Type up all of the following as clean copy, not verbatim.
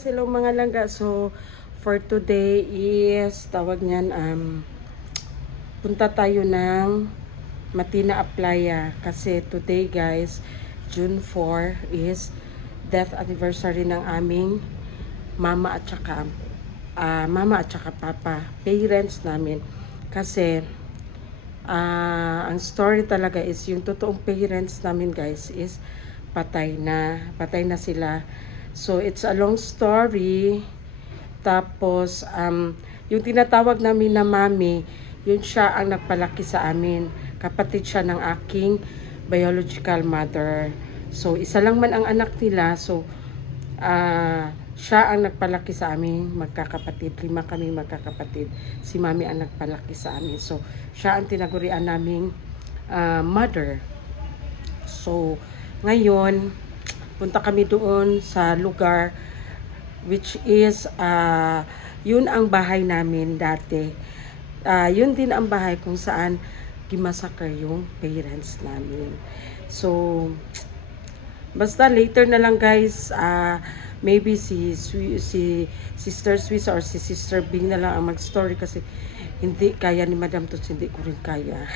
Hello mga langga. So, for today is, tawag niyan, punta tayo ng Matina Aplaya. Kasi today guys, June 4 is death anniversary ng aming mama at saka papa. Parents namin. Kasi, ang story talaga is, yung totoong parents namin guys is, patay na sila. So it's a long story. Tapos yung tinatawag namin na mami, yun siya ang nagpalaki sa amin. Kapatid siya ng aking biological mother. So isa lang man ang anak nila. So siya ang nagpalaki sa amin, magkakapatid. 5 kami magkakapatid. Si mami ang nagpalaki sa amin. So siya ang tinagurian naming mother. So ngayon, punta kami doon sa lugar which is, yun ang bahay namin dati. Yun din ang bahay kung saan gimasakar yung parents namin. So, basta later na lang guys, maybe si Sister Swiss or si Sister Bing na lang ang mag-story kasi hindi kaya ni Madam Tots, hindi ko rin kaya.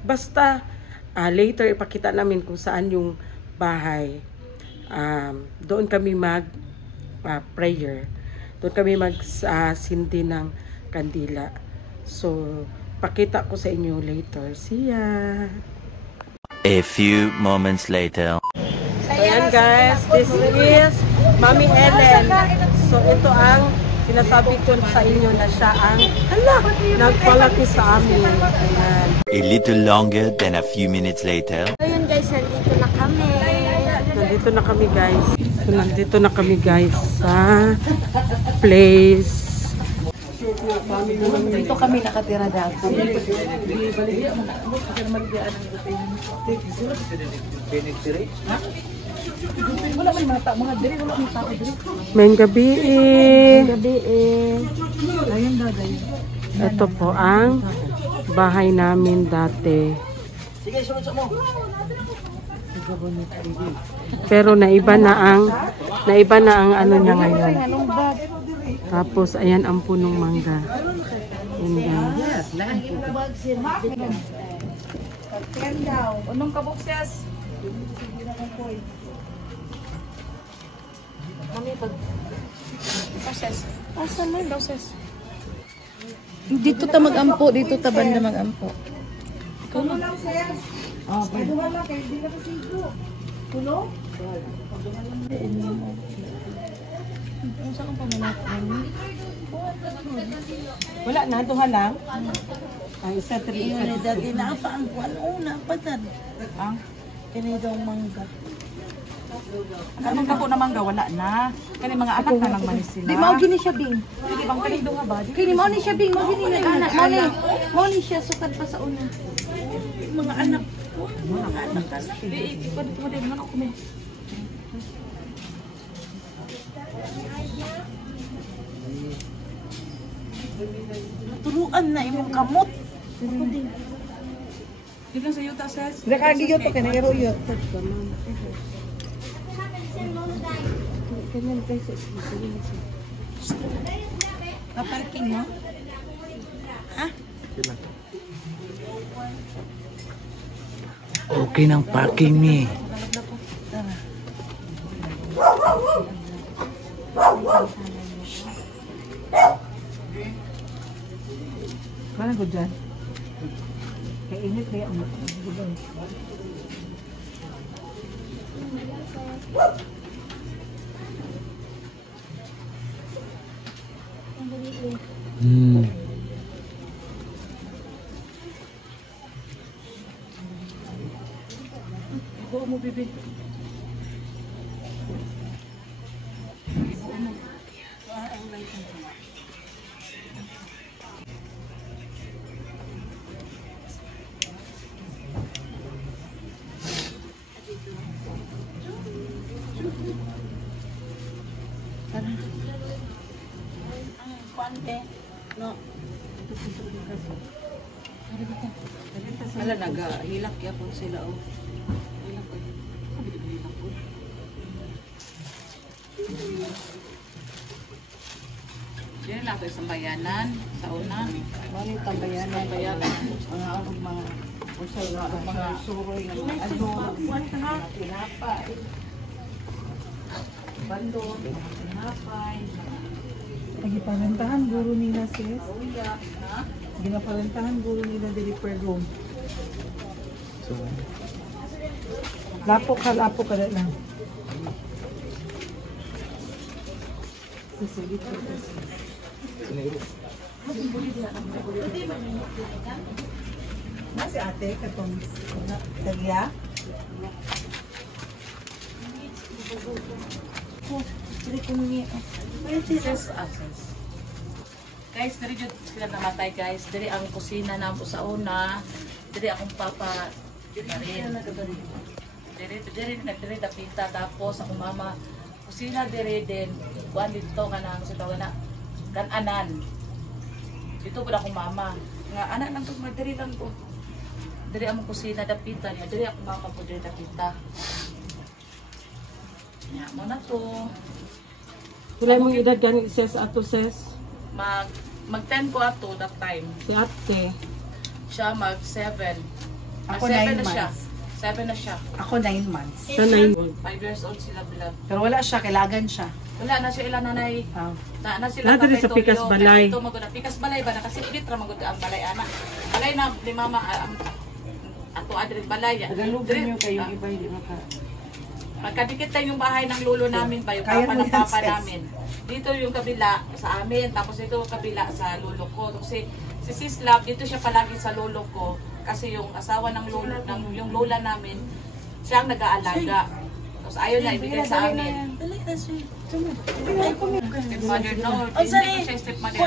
Basta, later ipakita namin kung saan yung bahay. Doon kami prayer. Doon kami sindi ng kandila. So, pakita ko sa inyo later. See ya! A few moments later. So, yan guys. This is Mami Ellen. So, ito ang sinasabi ko sa inyo na siya ang nagpalaki sa amin. Ayan. A little longer than a few minutes later. So yun guys, nandito na kami. Nandito na kami guys. So, nandito na kami guys sa place. Dito kami nakatira dati. Wala man mga diri, wala man tao diri. May gabi Ayun dagay. Ito po ang bahay namin dati. Pero naiba na ang ano niya ngayon. Tapos ayan ang punong mangga. Ayan guys. Unong kabukses. Mami pag process. Asa man process. Dito ta magampo, dito ta banda magampo. Kuno lang sir. Pwede wala kay di na kasi ito. Kuno? Unsa kang pamalatan? Wala na duha lang. Ay isa tri isa. Dati na pa ang kuan una patad. Ang kinidong mangga. Anong dako na mangga wala na. Kani mga anak na lang manis sila. Di mao gini siya Bing. Di bang kanido nga ba? Kini mao ni siya Bing, mao gini nag-anak. Mao ni siya sukad pa sa una. Mga anak ko. Mga anak kasi. Pwede mo din ako kumin. Tuluan na imong kamot. Di lang sa yuta ses. Nakagi yo to kana ero yo. Paparking mo? Ha? Okay ng parking ni. Mana ko dyan? Kaya init kaya ang gubay. Go mo bibi. Kuante, no. Wala naga hilak yapon sila oh. Hilak ko. Sabi ko hilak ko. Diyan lang ito sa bayanan, sa una. Mani tambayanan. Mga usay nga mga suroy ng ano. Tinapay. Bandon, tinapay. Nagiparentahan guro nila sis. Ginaparentahan guro nila dili per room. So, lapo ka na lang. Sisigit ko sis. Si ate katong Talia. Guys, diri jud sila namatay guys. Diri ang kusina na po sa una. Diri akong papa. Diri dapita tapos akong mama. Kusina diri din. Kuan dito kanang sa tawana. Kananan. Dito pud akong mama. Nga anak nang tug diri lang ko. Diri among kusina dapita niya. Diri akong mama po diri dapita. Ya, mo na to. Wala mong edad gani sis ato sis. Mag 10 ko ato that time. Si ate. Siya mag 7. Ako 7 9 na siya. months. 7 na siya. Ako 9 months. Sa 9. 5 years old sila bila. Pero wala siya, kailangan siya. Wala na siya ilang nanay. Na sila Lahat rin sa Pikas Balay. Ito magod Pikas Balay ba nakasiplit ra magod ang balay ana. Balay na ni mama ato adre balay. Tagalugan niyo kayo iba hindi maka. Magkadikit lang yung bahay ng lolo namin ba, yung Kaya papa mo ng yan, papa sis. namin. Dito yung kabila sa amin, tapos ito yung kabila sa lolo ko. Kasi si Sis Love, dito siya palagi sa lolo ko. Kasi yung asawa ng lolo, yung lola namin, siya ang nag-aalaga. Tapos ayaw na ibigay sa amin. Stepmother, no. Hindi ko siya stepmother.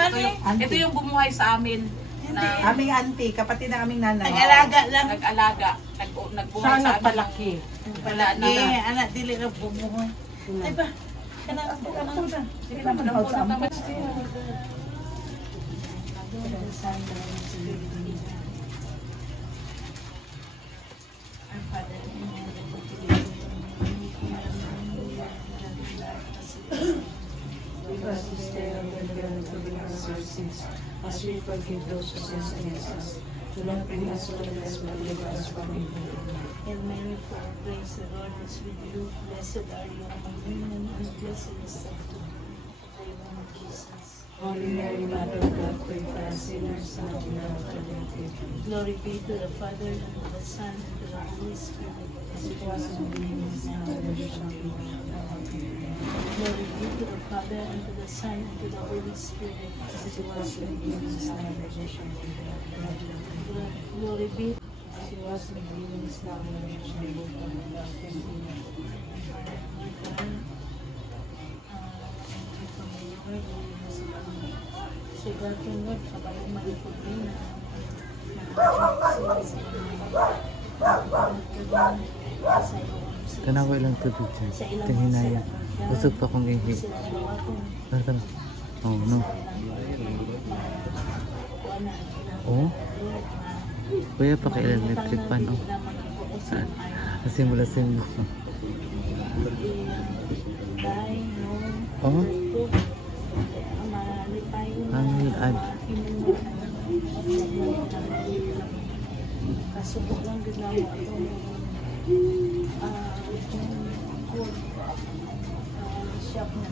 Ito yung bumuhay sa amin. Na Aming auntie, kapatid ng aming nanay. nag-alaga. Nagbuhay sa amin. Palaki. Wala na. Anak dili ra bumuhay. Ay ba? Kana ako na. Sige naman, ang puno naman. As we forgive those who sin against us, do not bring us to the test, but deliver us from evil. And Mary, for our grace, the Lord is with you. Blessed are you among women, and blessed is the fruit of the womb, Jesus. Holy Mary, Mother of God, pray for us sinners, now and at the hour of our death. Glory be to the Father, and to the Son, and to the Holy Spirit, as it was in the beginning, is now, and ever shall be, world without end. Glory be to the Father, and to the Son, and to the Holy Spirit, as it was in the beginning, is now, and ever shall be, world without end. Glory be as it was in the beginning, is now, and ever shall be, world without end. So God can Lord, kapag malikod din na Kanawa ilang tubig siya. Tinghinaya. Busog pa kong ihi. Tara. Oh, no. Oh? Kuya pa kay electric fan. Oh. Saan? Asim-asim mo. Oh? Ang ad. Kasubok lang din naman itong good shop na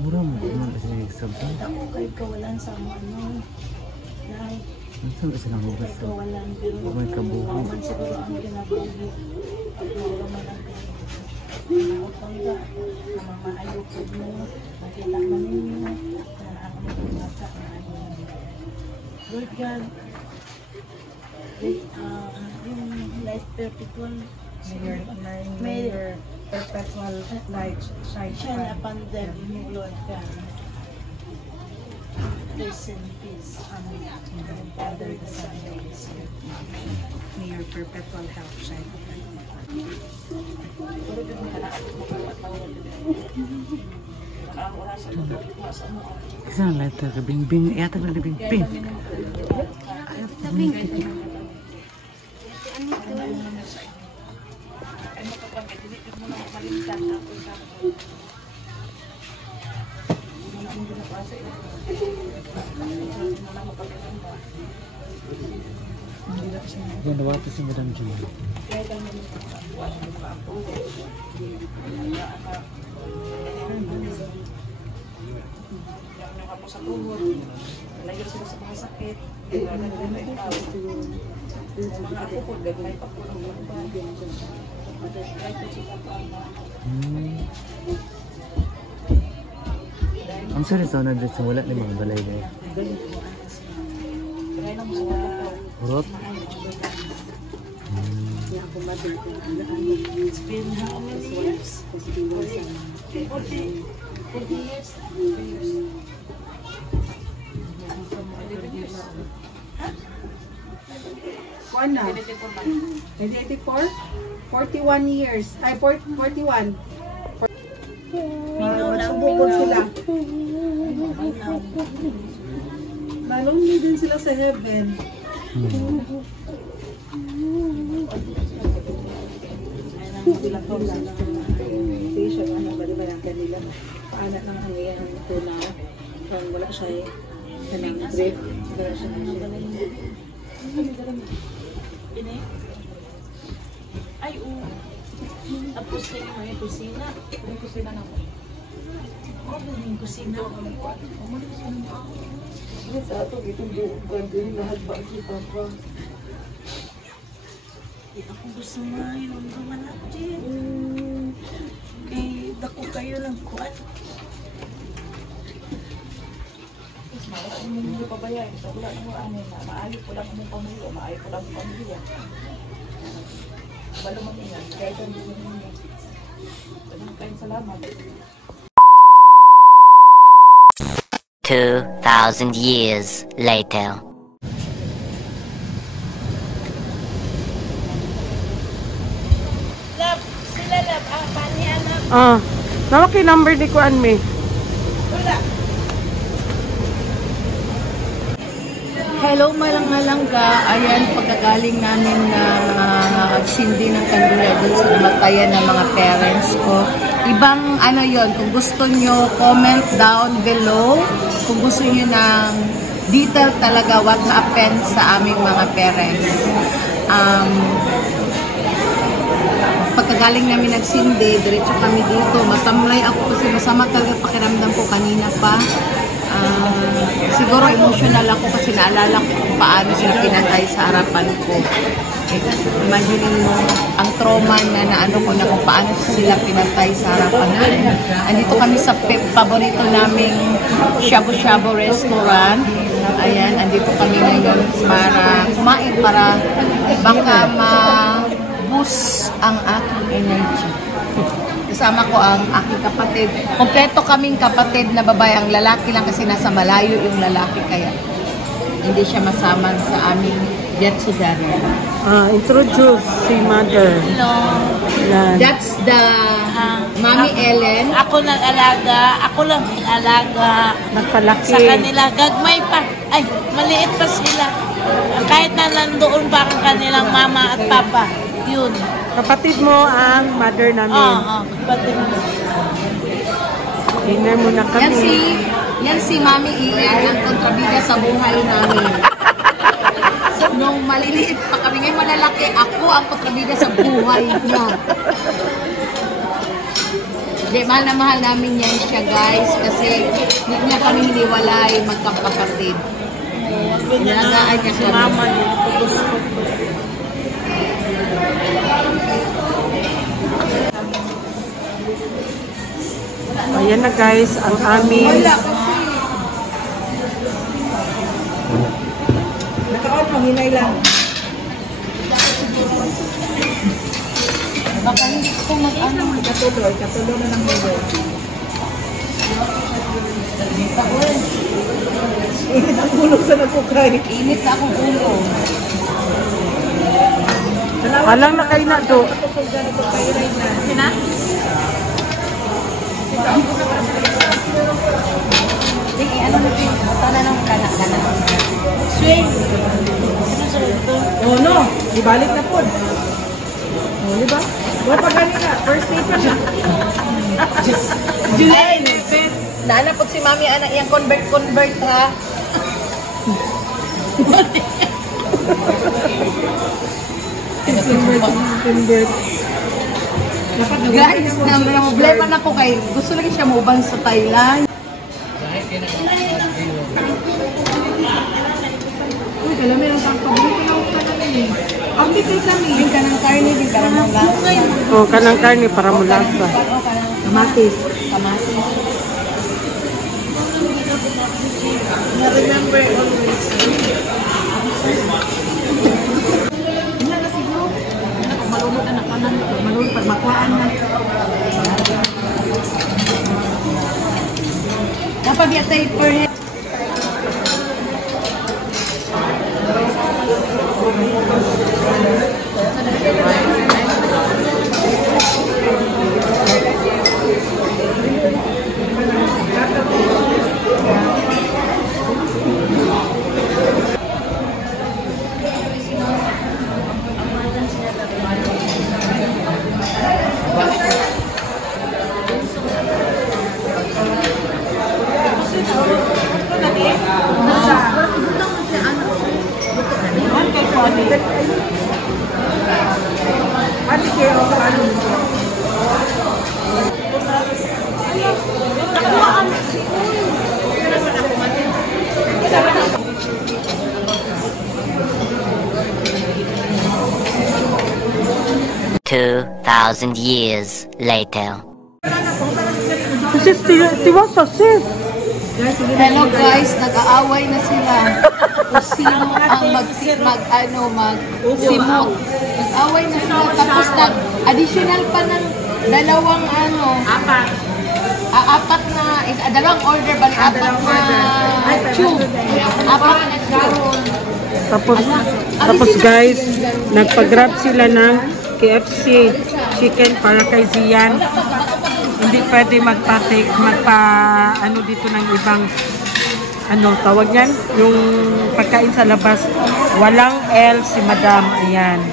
Mura mo naman kasi nagsabay. ako kay kawalan sa mga ano na Nasaan kasi nang hugas? kawalan pero May kabuhi. man siguro ang ginabuhi pag naman ang pangga na mamaayo po mo makita man ninyo na ang mga bata na ano Lord God yung life perpetual May your perpetual light shine shine upon them, Lord God. Grace and peace. Amen. The Father, the Son, and the Holy Spirit. May your perpetual help shine upon you. Kasi ang lighter ka bing-bing. Iyata na na bing-bing. Yan, nawati si Madam Julie. Lagi sila sa mga sakit. Mga ako po, gagmay pa po ng mga Ang sorry sa unang dress, wala na mga balay na yun. Urot? It's been how many years? 40 years. Kuan na? 1984? 41 years. Ay, 41. Magsubukod sila. Nalungli din sila sa heaven. Bilang ko lang siya ano ba diba lang kanila paana lang ang iyan ko na kung wala siya kanang brief wala siya Ay, tapos na yung mga kusina. Yung kusina na po. Yung kusina. sa ato itong buwan din lahat ba si Papa. Ako gusto nga yung naman natin. Kay dako kayo ng kuwan. Hindi pa bayan sa wala mo ano na maayo ko lang mo pamilya, maayo ko lang pamilya. Balo mo niyan, kaya ito hindi mo niya. Kaya salamat. 2,000 years later. Love, sila love, paniya love. Nawaki number di kuan mi. Hello malang-malangga, ayan pagkagaling namin na magsindi ng kandila dun sa namatayan ng mga parents ko. Ibang ano yon, kung gusto nyo, comment down below kung gusto nyo ng detail talaga what happened sa aming mga parents. Pagkagaling namin nagsindi, diretso kami dito. Matamlay ako kasi masama talaga pakiramdam ko kanina pa. Siguro emotional ako kasi naalala ko kung paano sila pinatay sa harapan ko. Imagine mo ang trauma na naano ko na kung paano sila pinatay sa harapan namin. Andito kami sa paborito naming shabu-shabu restaurant. Ayan, andito kami ngayon para kumain, para baka ma-boost ang aking energy. Kasama ko ang aking kapatid. Kompleto kaming kapatid na babae. Ang lalaki lang kasi nasa malayo yung lalaki kaya hindi siya masama sa aming Yatsudan. Introduce si Mother. Hello. Yan. That's the Mami Ellen. Ako nag-alaga, ako lang nag-alaga Nagpalaki. sa kanila. Gagmay pa. Ay, maliit pa sila. Kahit na nandoon pa ang kanilang mama at papa. Yun. Kapatid mo ang mother namin. Kapatid mo. Dinner muna kami. Yan si Mami Ellen, ang kontrabida sa buhay namin. Nung maliliit pa kami, ngayon malalaki, ako ang kontrabida sa buhay niya. Di, mahal na mahal namin yan siya, guys, kasi hindi niya kami hiniwalay magkakapatid. Inagaan niya Si kami. mama din. Gusto ko. Ayan na guys, ang aming Nakaon mo hinay lang. Baka hindi ko mag-ano. Katuloy na ng bago. Init ang ulo sa nagkukay. Init na akong ulo. alang na kayo na do. Sina? Sige, ano na ito? Tana ng kana-kana. Swing. Ano sa ito? Oh no, ibalik na po. Oh, di ba? Ay, nana pag si mami anak yang convert ha. Guys, na problema na ko kay gusto lagi siya mauban sa Thailand. Uy, kalami ang pagpabuto na ako kanang ang bigay kami. Yung kanang karne, yung kanang mulasa. Oh, kanang karne para mulasa. Kamatis. Kamatis. Na-remember always. Hindi na siguro. Malunod na kanan. Malunod pag makuhaan na. Dapat yatay per head. $2,000 years later. Sis, tiwasa sis. Hello guys, nag-aaway na sila. Kung sino ang simot. Nag-aaway na sila. Tapos additional pa ng dalawang apat na, dalawang order ba? Apat na tube. Apat na tube. Tapos guys, nagpa-grab sila ng KFC chicken para kay Zian. Hindi pwede magpa dito ng ibang tawag niyan, yung pagkain sa labas. Walang L si Madam. Ayan.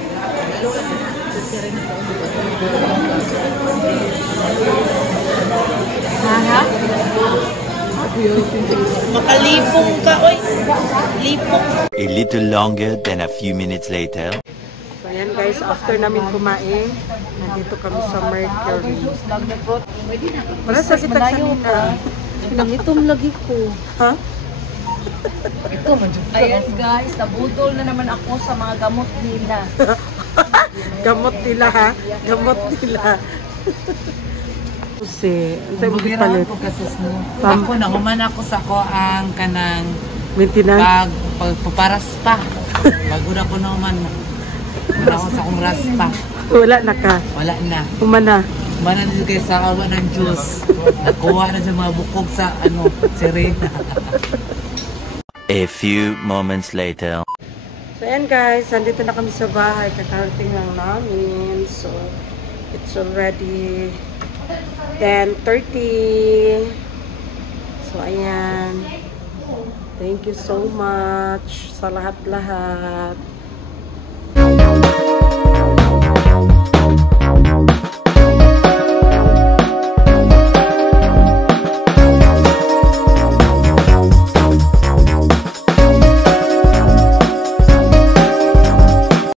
Makalipong ka, oy. Lipong. A little longer than a few minutes later. So ayan guys, after namin kumain, nandito kami sa Mercury. Wala sa kita kanina. Namitom lagi ko. Ha? Ayan guys, nabudol na naman ako sa mga gamot nila. Gamot nila ha? Gamot nila. Kasi, antay mo palit. Ako na, human ako sa ko ang kanang Maintenance? pagpaparaspa. Bago na ko naman. Wala ako sa akong raspa. Wala na ka. Wala na. Humana. Humana na kayo sa awa ng Diyos. Nakuha na sa mga bukog sa sirena. A few moments later. So ayan guys, nandito na kami sa bahay. Kakarating lang namin. So, it's already 10:30. So ayan. Thank you so much sa lahat-lahat.